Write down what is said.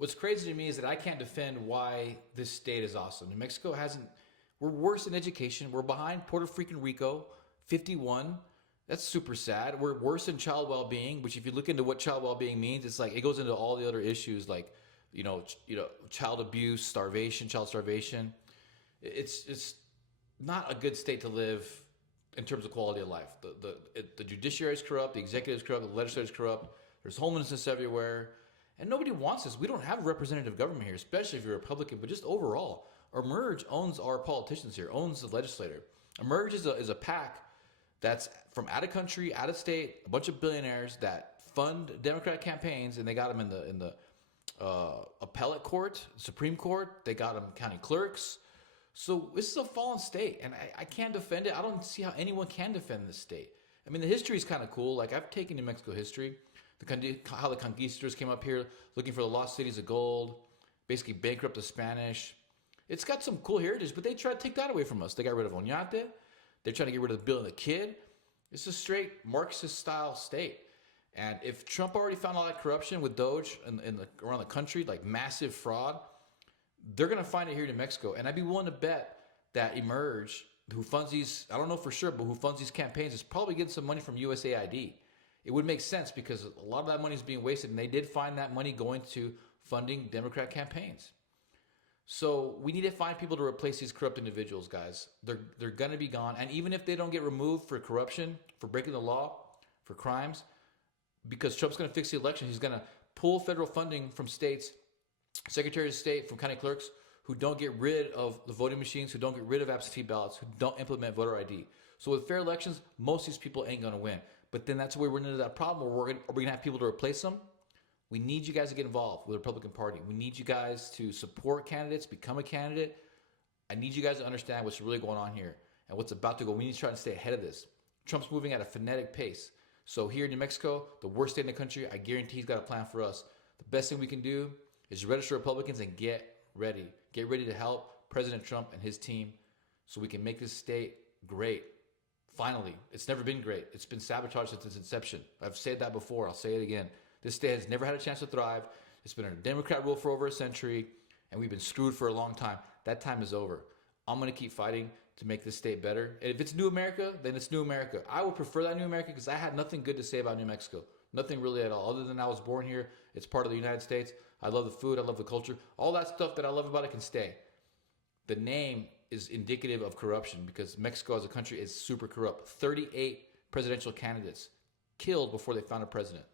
What's crazy to me is that I can't defend why this state is awesome. New Mexico hasn't. We're worse in education. We're behind Puerto freaking Rico, 51. That's super sad. We're worse in child well-being, which if you look into what child well-being means, it's like it goes into all the other issues like, child abuse, starvation, child starvation. It's not a good state to live in terms of quality of life. The judiciary is corrupt, the executive is corrupt, the legislature is corrupt. There's homelessness everywhere, and nobody wants this. We don't have a representative government here, especially if you're a Republican. But just overall, Emerge owns our politicians here, owns the legislator. Emerge is a PAC that's from out of country, out of state, a bunch of billionaires that fund Democratic campaigns, and they got them in the appellate court, Supreme Court. They got them county clerks. So this is a fallen state, and I can't defend it. I don't see how anyone can defend this state. I mean, the history is kind of cool. Like, I've taken New Mexico history, how the conquistadors came up here looking for the lost cities of gold, basically bankrupt the Spanish. It's got some cool heritage, but they tried to take that away from us. They got rid of Oñate. They're trying to get rid of Bill and the Kid. It's a straight Marxist-style state. And if Trump already found all that corruption with Doge around the country, like massive fraud, they're going to find it here in New Mexico. And I'd be willing to bet that Emerge, who funds these, I don't know for sure, but who funds these campaigns is probably getting some money from USAID. It would make sense because a lot of that money is being wasted, and they did find that money going to funding Democrat campaigns. So we need to find people to replace these corrupt individuals, guys. They're going to be gone. And even if they don't get removed for corruption, for breaking the law, for crimes, because Trump's going to fix the election, he's going to pull federal funding from states, secretaries of state, from county clerks who don't get rid of the voting machines, who don't get rid of absentee ballots, who don't implement voter ID. So with fair elections, most of these people ain't going to win. But then that's where we're into that problem where are we going to have people to replace them? We need you guys to get involved with the Republican Party. We need you guys to support candidates, become a candidate. I need you guys to understand what's really going on here and what's about to go. We need to try to stay ahead of this. Trump's moving at a frenetic pace. So here in New Mexico, the worst state in the country, I guarantee he's got a plan for us. The best thing we can do is register Republicans and get ready. Get ready to help President Trump and his team so we can make this state great. Finally, it's never been great. It's been sabotaged since its inception. I've said that before. I'll say it again. This state has never had a chance to thrive. It's been under Democrat rule for over a century, and we've been screwed for a long time. That time is over. I'm going to keep fighting to make this state better. And if it's New America, then it's New America. I would prefer that New America because I had nothing good to say about New Mexico. Nothing really at all. Other than I was born here. It's part of the United States. I love the food. I love the culture. All that stuff that I love about it can stay. The name is indicative of corruption because Mexico as a country is super corrupt. 38 presidential candidates killed before they found a president.